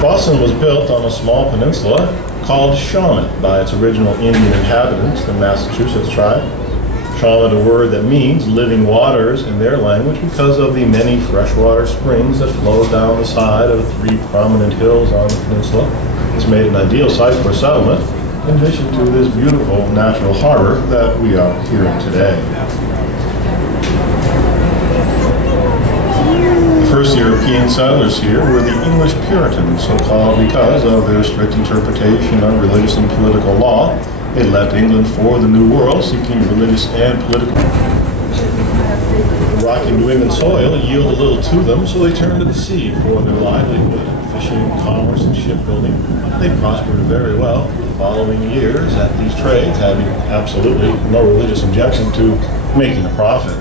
Boston was built on a small peninsula called Shawmut by its original Indian inhabitants, the Massachusetts tribe. Shawmut, a word that means living waters in their language because of the many freshwater springs that flow down the side of three prominent hills on the peninsula. This made an ideal site for settlement, in addition to this beautiful natural harbor that we are here in today. The first European settlers here were the English Puritans, so called because of their strict interpretation of religious and political law. They left England for the New World, seeking religious and political. The rocky New England soil yielded little to them, so they turned to the sea for their livelihood, fishing, commerce, and shipbuilding. They prospered very well for the following years at these trades, having absolutely no religious objection to making a profit.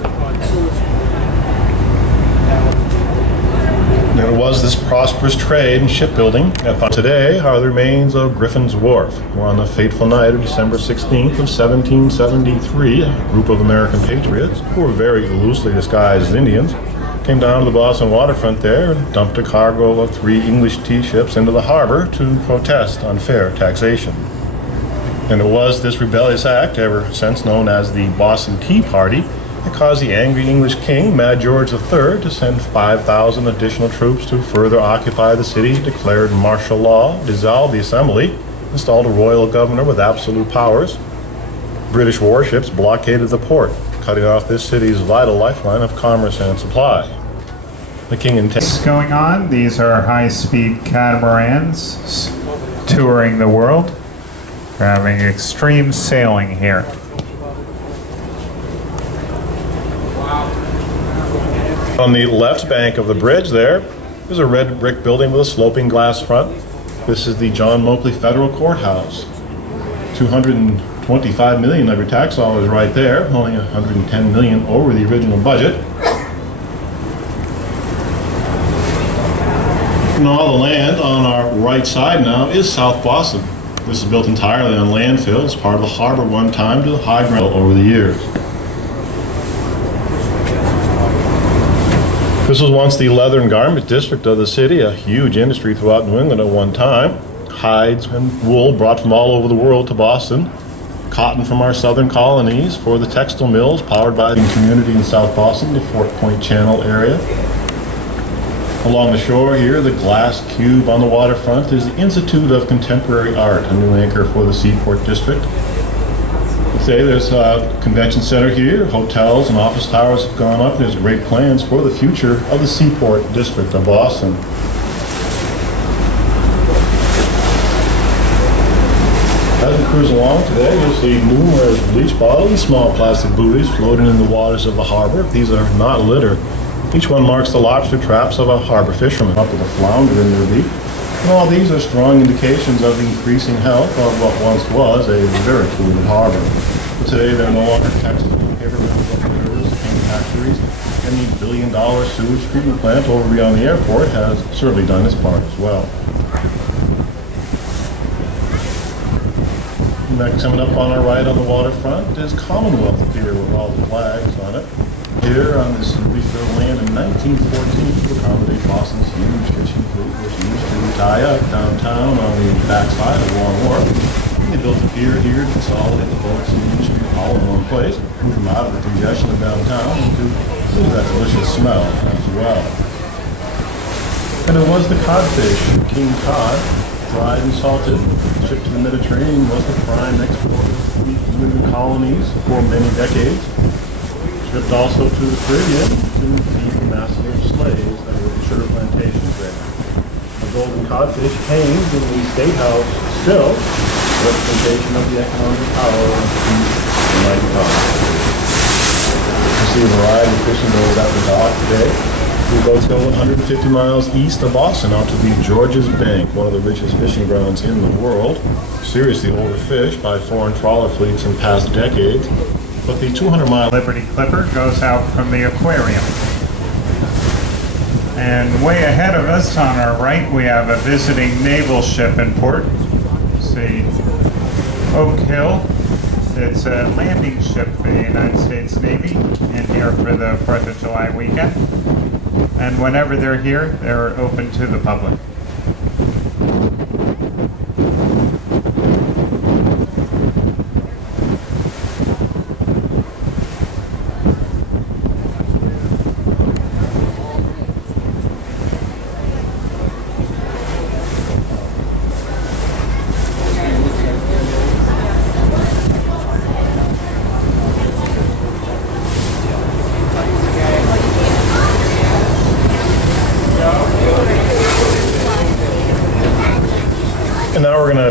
There was this prosperous trade in shipbuilding. Today are the remains of Griffin's Wharf, where on the fateful night of December 16th of 1773, a group of American patriots, who were very loosely disguised as Indians, came down to the Boston waterfront there and dumped a cargo of 3 English tea ships into the harbor to protest unfair taxation. And it was this rebellious act, ever since known as the Boston Tea Party, that caused the angry English king, Mad George III, to send 5,000 additional troops to further occupy the city, declared martial law, dissolved the assembly, installed a royal governor with absolute powers. British warships blockaded the port, cutting off this city's vital lifeline of commerce and supply. The king intended going on. These are high-speed catamarans touring the world. We're having extreme sailing here. On the left bank of the bridge there's a red brick building with a sloping glass front. This is the John Moakley Federal Courthouse. 225 million of your tax dollars right there, only 110 million over the original budget. And all the land on our right side now is South Boston. This is built entirely on landfill as part of the harbor one time to the high ground over the years. This was once the leather and garment district of the city, a huge industry throughout New England at one time. Hides and wool brought from all over the world to Boston. Cotton from our southern colonies for the textile mills powered by the community in South Boston, the Fort Point Channel area. Along the shore here, the glass cube on the waterfront is the Institute of Contemporary Art, a new anchor for the Seaport District. There's a convention center here, hotels and office towers have gone up. There's great plans for the future of the Seaport District of Boston. As we cruise along today, you'll see numerous bleach bottles and small plastic buoys floating in the waters of the harbor. These are not litter. Each one marks the lobster traps of a harbor fisherman, up with a flounder in their beak. And all these are strong indications of the increasing health of what once was a very polluted harbor. But today they're no longer textile, paper mills, rivers, paint factories, and the billion-dollar sewage treatment plant over beyond the airport has certainly done its part as well. Next, coming up on our right on the waterfront is Commonwealth Pier with all the flags on it. Here on this newly filled land in 1914 to accommodate Boston's huge fishing fleet, which used to tie up downtown on the backside of Long Wharf. And they built a pier here to consolidate the boats and industry all in one place, move them out of the congestion of downtown into that delicious smell as well. And it was the codfish, King Cod, dried and salted, shipped to the Mediterranean, was the prime export of the New England colonies for many decades. Shipped also to the Caribbean to feed the massive slaves that were the sugar plantations there. A golden codfish hangs in the State House still, representation of the economic power of the mighty colony. You see a variety of fishing boats at the dock today. The boats go 150 miles east of Boston out to the Georges Bank, one of the richest fishing grounds in the world. Seriously overfished by foreign trawler fleets in past decades. But the 200-mile Liberty Clipper goes out from the aquarium. And way ahead of us on our right, we have a visiting naval ship in port. See Oak Hill. It's a landing ship for the United States Navy in here for the 4th of July weekend. And whenever they're here, they're open to the public.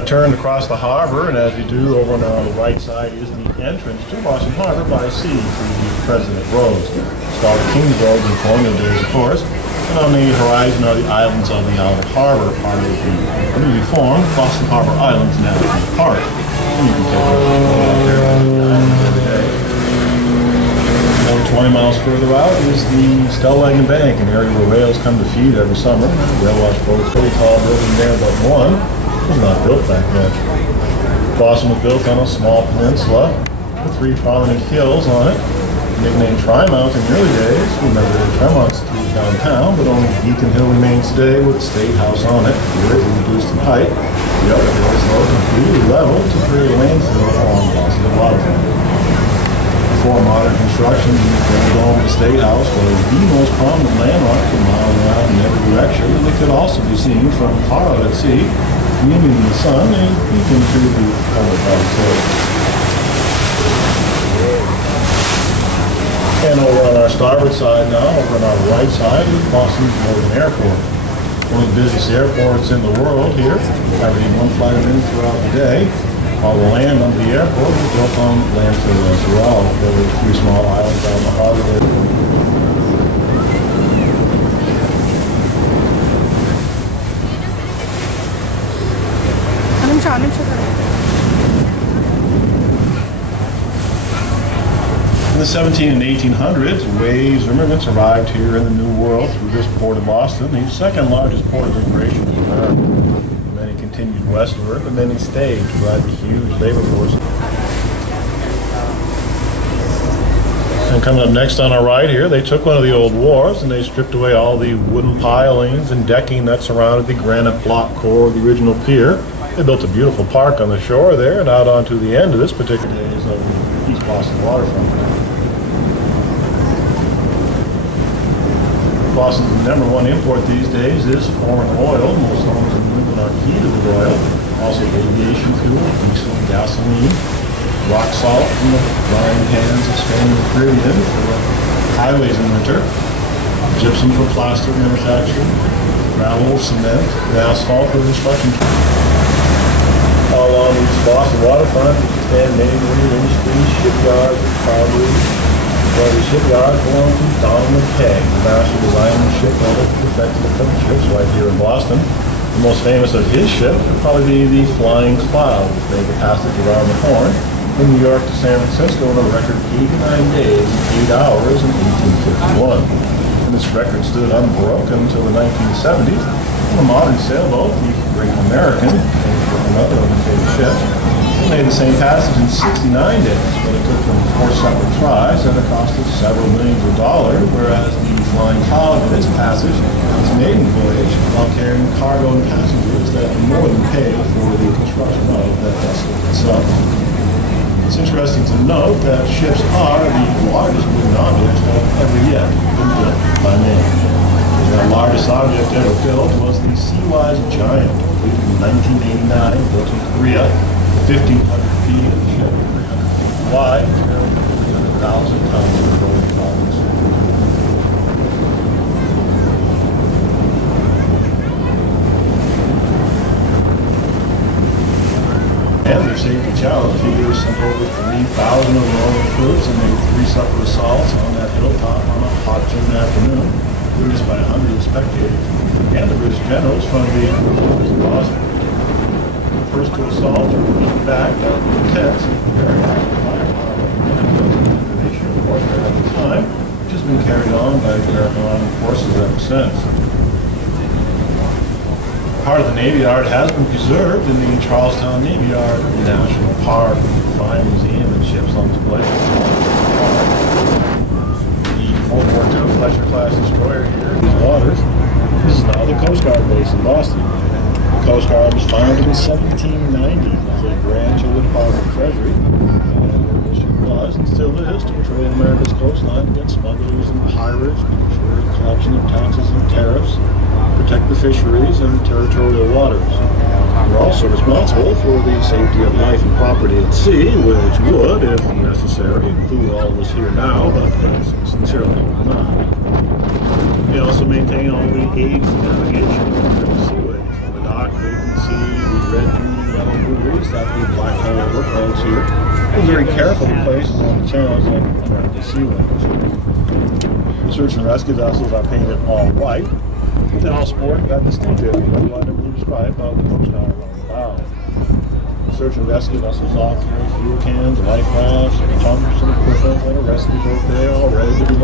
turn across the harbor, and as you do, over on the right side is the entrance to Boston Harbor by sea through the President Roads. It's called the King's Road in colonial days, of course. And on the horizon are the islands of the outer harbor, part of the newly formed Boston Harbor Islands National Park. And you can take a look out there at the islands every day. About 20 miles further out is the Stellwagen Bank, an area where whales come to feed every summer. Whale watch boats, pretty tall building there, but one was not built back then. Boston was built on a small peninsula with 3 prominent hills on it. Nicknamed Trimount in the early days. Remember the Tremont Street downtown, but only Beacon Hill remains today with the State House on it. Here it reduced in height. The other hills, though, completely leveled to create a landfill along Boston waterfront. Before modern construction, the Grand Dome of the State House was the most prominent landmark for miles around in every direction, and it could also be seen from far out at sea, gleaming in the sun, and beacon to the public hill. And over on our starboard side now, over on our right side, is Boston Logan Airport. One of the busiest airports in the world here, averaging 1 flight a minute throughout the day. All the land under the airport is built on landfill as well. There were 3 small islands down the harbor. In the 17 and 1800s, waves of immigrants arrived here in the New World through this port of Boston, the second largest port of immigration in America. Many continued westward, but many stayed to provide the huge labor force. And coming up next on our right here, they took one of the old wharves and they stripped away all the wooden pilings and decking that surrounded the granite block core of the original pier. They built a beautiful park on the shore there and out onto the end of this particular days of the East Boston waterfront. Boston's #1 import these days is foreign oil. Most homes in New England are heated with oil. Also aviation fuel, diesel, gasoline, rock salt from the drying hands of Spain and the Caribbean for highways in winter, gypsum for plaster manufacturing, gravel, cement, and asphalt for construction. All along the East Boston waterfront, you can stand neighborhood industries, shipyards, and foundries. Well, the shipyard belonged to Donald McKay, the master designer and shipbuilder who perfected the Plymouth ships right here in Boston. The most famous of his ships would probably be the Flying Cloud, which made the passage around the Horn from New York to San Francisco in a record 89 days and 8 hours in 1851. And this record stood unbroken until the 1970s. On a modern sailboat, the Great American, another of the famous ships, made the same passage in 69 days, but it took them 4 separate tries and it cost us several millions of dollars, whereas the Flying Cloud did its passage, its maiden voyage, while carrying cargo and passengers that more than paid for the construction of that vessel itself. It's interesting to note that ships are the largest wooden objects that have ever yet been built by man. The largest object ever built was the Seawise Giant, completed in 1989, built in Korea. 1,500 feet of the ship, 300 feet wide, carrying 300,000 tons of petroleum products. And their safety challenge figures sent over 3,000 of Roman troops and made 3 separate assaults on that hilltop on a hot June afternoon, witnessed by hundreds of spectators and the British generals from the Boston. First to assault or beat back that intense and very active firepower the nation of warfare at the time, which has been carried on by the American Armed Forces ever since. Part of the Navy Yard has been preserved in the Charlestown Navy Yard National Park, fine museum and ships on display. The World War II Fletcher-class destroyer here in these waters. This is now the Coast Guard base in Boston. The Coast Guard was founded in 1790 as a branch of the Department of Treasury, and their mission was, and still is, to patrol America's coastline against smugglers and pirates, ensure the collection of taxes and tariffs, protect the fisheries and territorial waters. We're also responsible for the safety of life and property at sea, which would, if necessary, include all of us here now, but sincerely hope not. We also maintain all the aids to navigation of the seaways. On the dock, they can see the red green yellow buoys that the black hole workboats here. We're very carefully placed along the channels of American sea lanes. The search and rescue vessels are painted all white. They all sport that distinctive red, white, and blue stripe of the Coast Guard along the bow. Search and rescue vessels all carry fuel cans, life rafts, pumps, and equipment, and a rescue boat there all ready to be